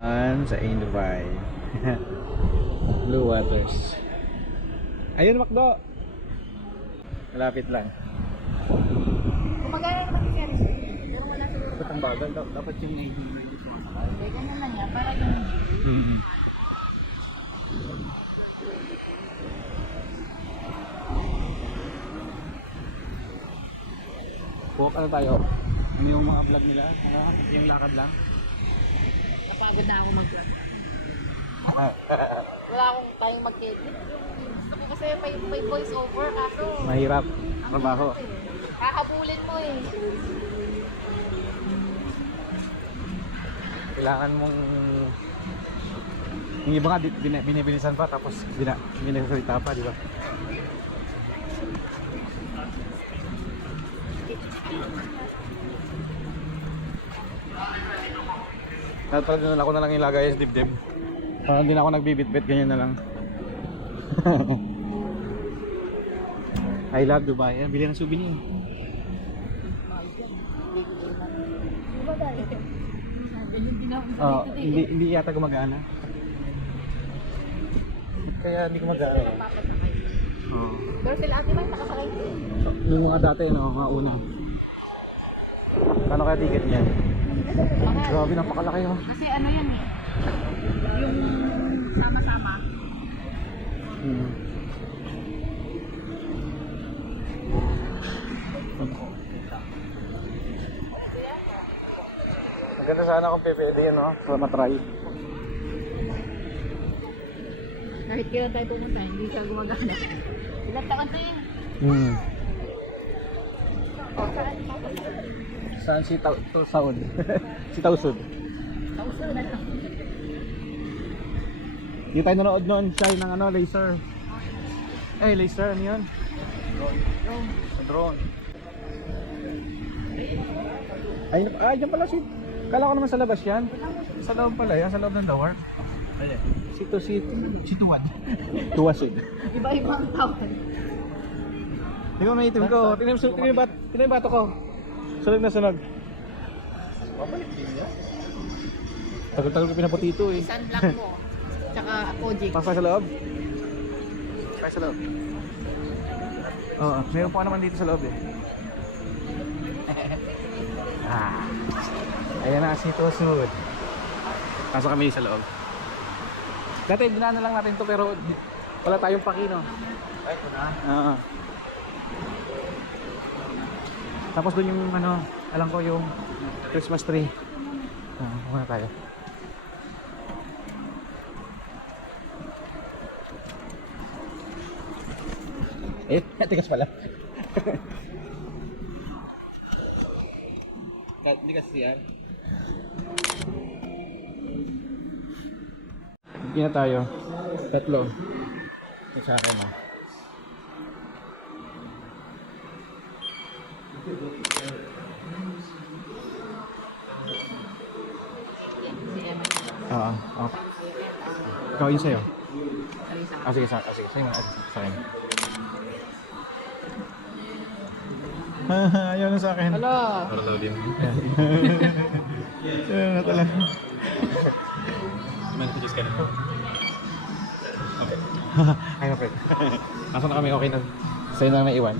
Sa Indovay. Blue Waters. Ayun, Macdo. Malapit lang. Gumagana naman si Ferris. Pero wala siguro. Ba't ang bagal? Dapat yung Navy may gusto nga. Hindi, ganyan lang yan. Para yung... Walk ano tayo? Ano yung mga vlog nila? Ano? Yung lakad lang? Napagod na ako mag-vlog. Wala akong time mag-edit. Gusto ko kasi may voice over kaso... Mahirap. ang Trabaho. hirap eh. Hahabulin mo eh. Kailangan mong... Yung iba nga binibilisan pa tapos binasalita pa, di ba? Natalaga na ako na lang ilagay sa dibdib. Parang hindi na ako nagbibitbit, ganyan na lang. I love Dubai. Yan, bili ng souvenir. Diba dahil? Ganyan din ako sa Oh, dito eh. hindi yata gumagana. Kaya hindi gumagana. Papasakay. Oh. Pero sila ate ba nakasakay din? Yung mga dati, no, mga una. Paano kaya ticket niyan? Mahal. Grabe, napakalaki, oh. Kasi ano yan eh. Yung sama-sama. Maganda sana kung pwede yan, no? Para matry. Kahit kailan tayo pumunta, hindi siya gumagana. Ilang taon to yun? O, saan papasakay? Saan si Saud? Si Tausud. Kauso na lang. Hindi tayo nanood noon siya ng ano, laser. Eh, laser, ano yun? Drone. Ay, dyan pala si... Kala ko naman sa labas yan. Sa loob pala yan, sa loob ng tower. Si Tuwad. Tuwas eh. Iba-ibang taon. Tingnan mo na itim ko. Tingnan yung bato ko. Sunog na sunog. Tagal-tagal ko pinaputi ito eh. Sunblock mo. Tsaka Kojic. Pasok sa loob. Pasok sa loob. Oo, meron pa naman dito sa loob eh. Ayan na si Tosud. Pasok kami sa loob. Dati dinaan na lang natin to pero wala tayong pakino. Ay, ito na. Oo. Tapos doon yung ano, alam ko yung Christmas tree. Muna tayo. Eh, tigas pala. Hindi kasi yan. Hindi na tayo. Tatlo. Ito sa akin ah. Oo. Ikaw yun sa'yo. Sige, sige. Sa'yo mo. Sa'yo. Ayaw na sa akin. Hello. Para daw din. Ayaw na talaga. Manages ka na. Okay. Ayaw na pwede. Nasa na kami, okay na. Sa'yo na naiwan.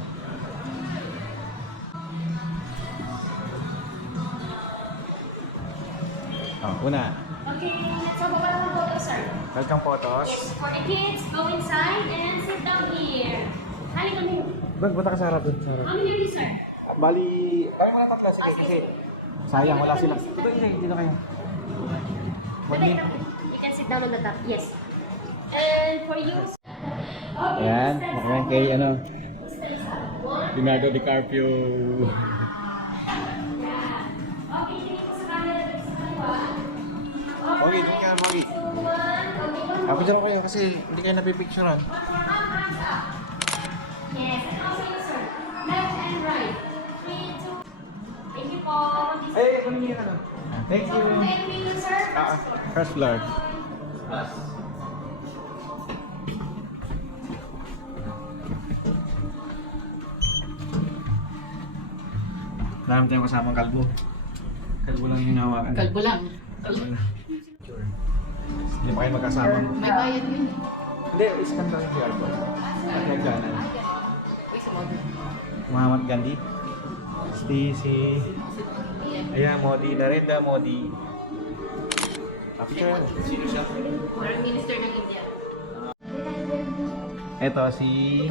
Una. Okay, let's have a welcome photo, sir. Welcome photos. Yes, for the kids, go inside and sit down here. Halika mo. Bag, bata ka sa harap dun. Sa harap. How many are you, sir? Bali, kami mga tatlo. Sige. Sayang, wala sila. Ito, hindi na kayo. Okay, you can sit down on the top. Yes. And for you, Ayan, ayan kay ano, Leonardo DiCaprio. okay, tingin mo sa camera dito sa kaliwa. Okay, doon ka, Magi. Happy dyan kayo kasi hindi kayo napipicturean. Yes, and also you, sir. Left and right. 3, 2. Thank you po. Eh, kunin niyo ano. Thank So, you. from the elevator, sir. First floor. Dami tayong kasamang kalbo. Kalbo lang yung hinawakan. Kalbo lang. Sure. Hindi pa kayo magkasama. May bayad yun. Hindi, iskan lang yung QR code. At nagkanan. Uy, sa model. Muhammad Gandhi. Stacy. Ayan, Modi. Narendra Modi. Picture. Sino siya? Foreign Minister ng India. Ito si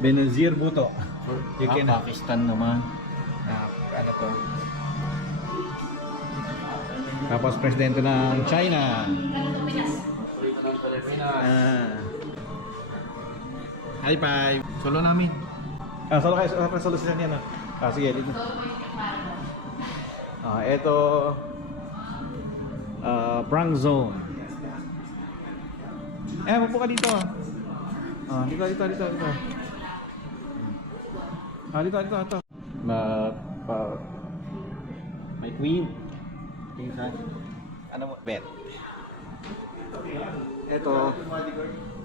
Benazir Bhutto. You can Pakistan naman. ano to? Tapos presidente ng China. High five. Solo namin. Solo kayo. Solo sila niyan. Sige. Dito. Ito prank zone. Mapo ka dito. Dito. Dito. May queen. King size. Ano mo? Bet. Ito,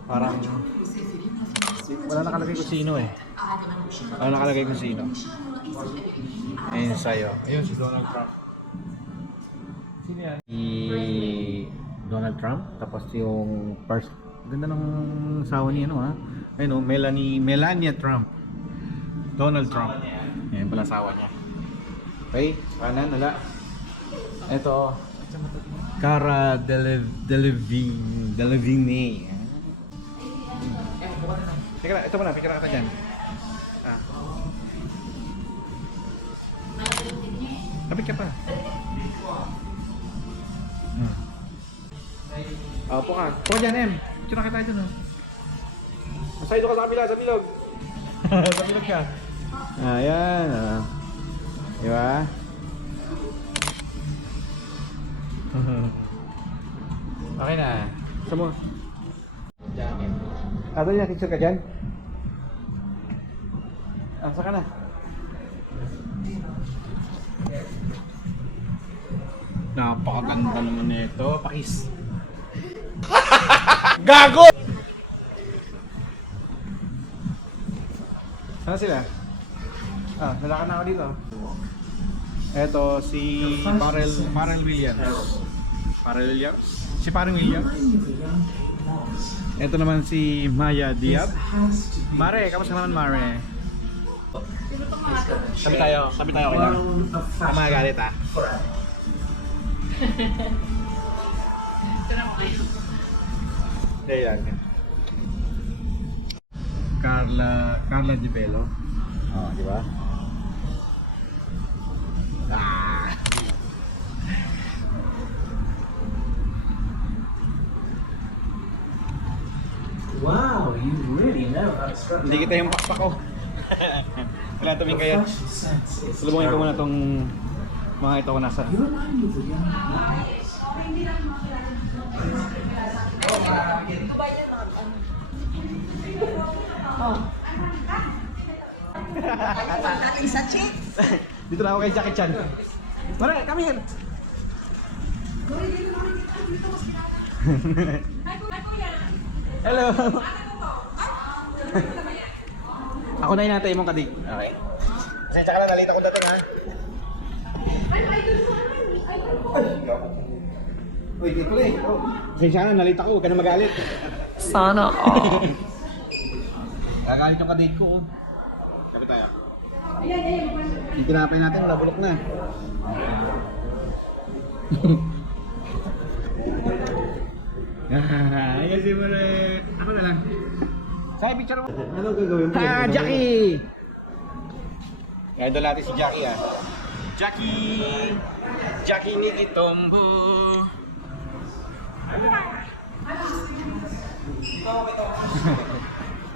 parang wala nakalagay kung sino eh. Wala nakalagay kung sino. Ayun sa'yo. Ayun si Donald Trump. Sino yan? Si Donald Trump. Tapos yung first. Ganda ng sawa niya, ano ha? Ayun o, Melania Trump. Donald Trump. Ayan pala sawa niya. Okay, kanan, wala. Ito, Cara Delevingne. Teka na, ito muna, picture ka dyan. Lapit ka pa. Upo ka. Upo ka dyan, Em. Picture ka tayo dyan, Masaydo ka sa kabila, sa bilog. Sa bilog ka. Ayan, diba? Okay na. Saan mo? Doon niya, picture ka dyan? Saan ka na? Napakaganda naman nito. Pakis. Gago! Saan sila? Nalakan na ako dito. Ito si Pharrell Williams. Pharrell Williams? Si Pharrell Williams. Ito naman si Maya Diab. Mare, kamusta naman Mare? Sabi tayo okay lang. Tama galit Ayan. Carla Di Bello. Di ba? Wow, you really know how to strut. Hindi kita yung pakpak ko. Kailangan tumingin kayo. Salubungin ko muna tong mga ito ko nasa. You remind me of a young man. Dito na ako kay Jackie Chan. Mare, come here. Hello. Ako na inatay mong kadig. Okay. Pasensya ka lang, nalita ko dating ha. Uy, di ko eh. Pasensya ka lang, nalita ko. Huwag ka na magalit. Sana all. Gagalit yung kadate ko. Sabi tayo. Yung tinapay natin, nabulok na. Ayan si Mare. Ako na lang. Sa'yo, picture mo. Ano gagawin mo? Jackie! Idol natin si Jackie Jackie! Jackie Nigitombo!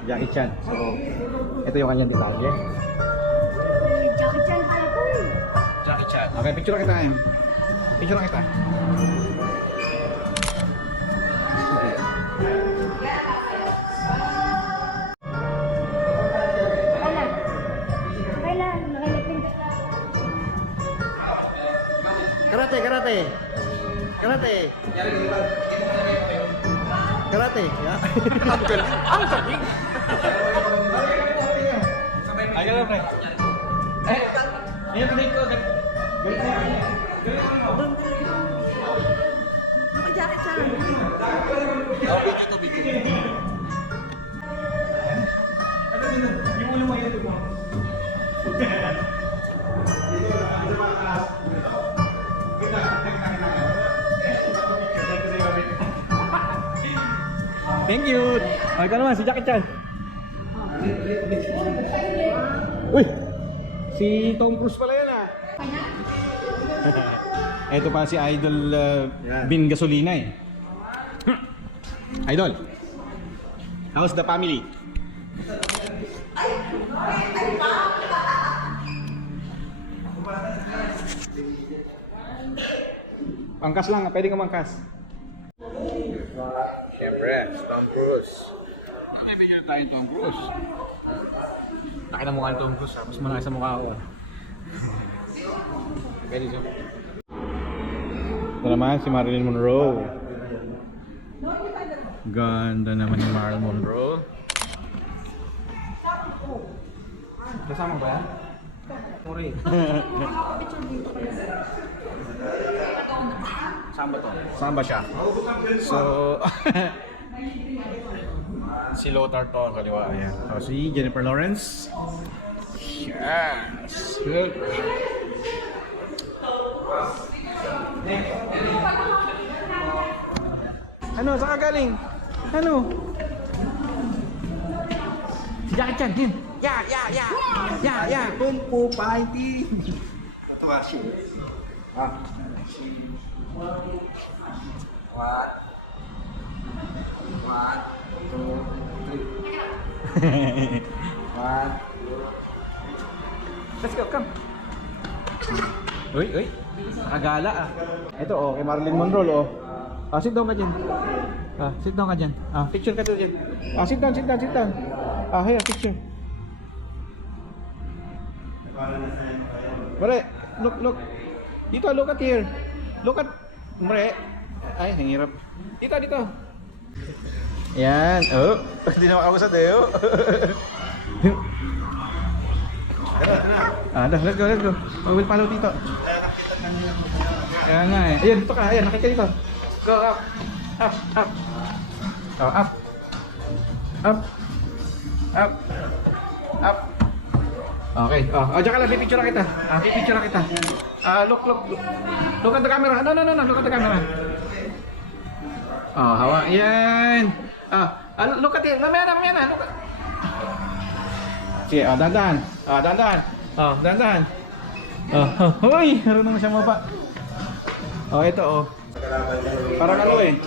Jackie Chan. So, ito yung kanyang detalye. Jackie Chan pala po. Jackie Chan. Okay, picture kita. Picture kita. Karate. Ya. Ang galing. Ayo lang, pre. Yan tuloy ko. Jackie Chan. Oh, video to video. Yung ulo mo yun, di ba? Thank you! Ay ka naman, si Jackie Chan. Uy! Si Tom Cruise pala yan ah. Ito pa si Idol Bin Gasolina eh. Idol, how's the family? Pangkas lang, pwede ka mangkas. Siyempre, Tom Cruise. Bibigyan tayo ng Tom Cruise. Laki na mukha ng Tom Cruise ha, mas malaki sa mukha ko. Pwede siya. Ito naman si Marilyn Monroe. Ganda naman ni Marilyn Monroe. Kasama ba yan? Sorry. Samba to? Samba siya. So, si Lothar to, kaliwa. Ayan. So, si Jennifer Lawrence. Yes. Good. Ano? Saan ka galing? Ano? Si Jackie Chan, yun. Yeah. Kung Fu fighting. Tatuwashi. Ah. One, two, three. One, two. Let's go, come. Uy. Nakagala ah. Ito oh, kay Marilyn Monroe oh. Ah, sit down ka dyan. Sit down ka dyan. Picture ka dyan. Sit down. Here, picture. Mare, look. Dito, look at here. Look at Mare. Ay, nanghirap. Dito. Yan. Oh, hindi na makausad eh. Oh. Let's go. I will follow dito. Kaya nga eh. Ayan, dito ka. Ayan, nakita dito. Go, up. Up. Okay. Diyan ka lang. Pipicture kita. Look. Look at the camera. No. Look at the camera. Hawa. Ayan. Look at it. Mamaya na. Look at... Sige, dandan. Dandan. Hoy, marunong siya mapa. Ito parang ano eh.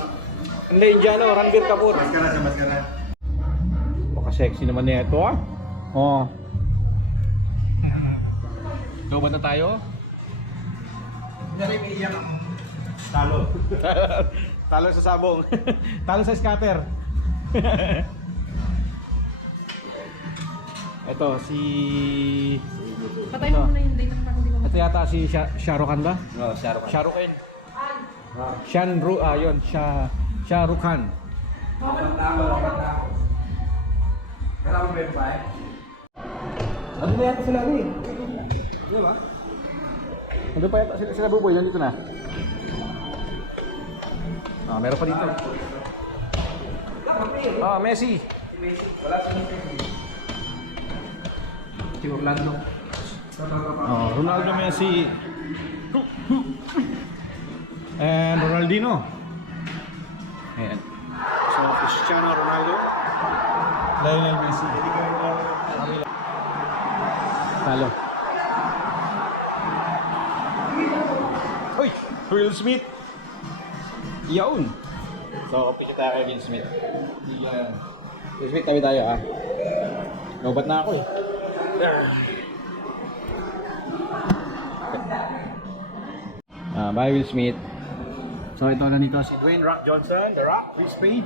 Hindi, Indiano, Ranbir Kapoor. Maskara. Baka sexy naman niya ito ah. Lobat na tayo? Hindi may iyak ako. Talo. Talo sa sabong. Talo sa scatter. Ito si... Patay mo muna yung date ng hindi mo. Ito yata si Shah Rukh Khan ba? No, Shahrukh Khan. Shah Rukh Khan. Shah Rukh Khan. Kailangan mo verify? Ano na yata sila eh? Di ba? Ano pa yata sila Buboy? Nandito na. Meron pa dito. Messi. Si Orlando. Ronaldo, Messi. And Ronaldinho. Ayan. So, Cristiano Ronaldo. Lionel Messi. Talo. Uy! Will Smith. Yaon. So, picture tayo kay Will Smith. Yan. Will Smith, tabi tayo ah. Lobat na ako eh. Bye Will Smith. So ito na dito si Dwayne Rock Johnson, The Rock, Chris Spade.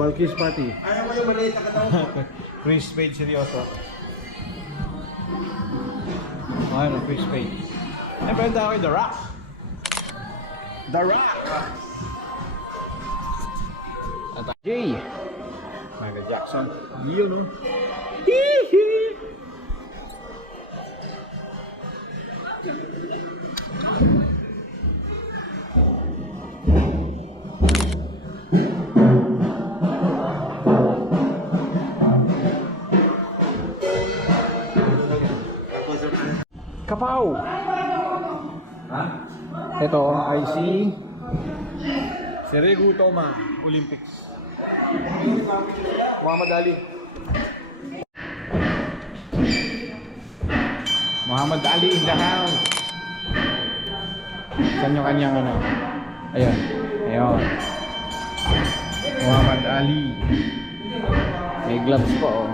Balkis Party. Ano mo yung maliit na katawa? Chris Spade seryoso. Ano, Chris Spade. Siyempre ako yung The Rock. The Rock! At Jay. Michael Jackson. Yun no? Hihi! Pau. Ha? Ito ay si Regu Toma, Olympics. Muhammad Ali. Muhammad Ali in the house. Saan yung kanyang ano? Ayun. Ayun. Muhammad Ali. May gloves pa oh.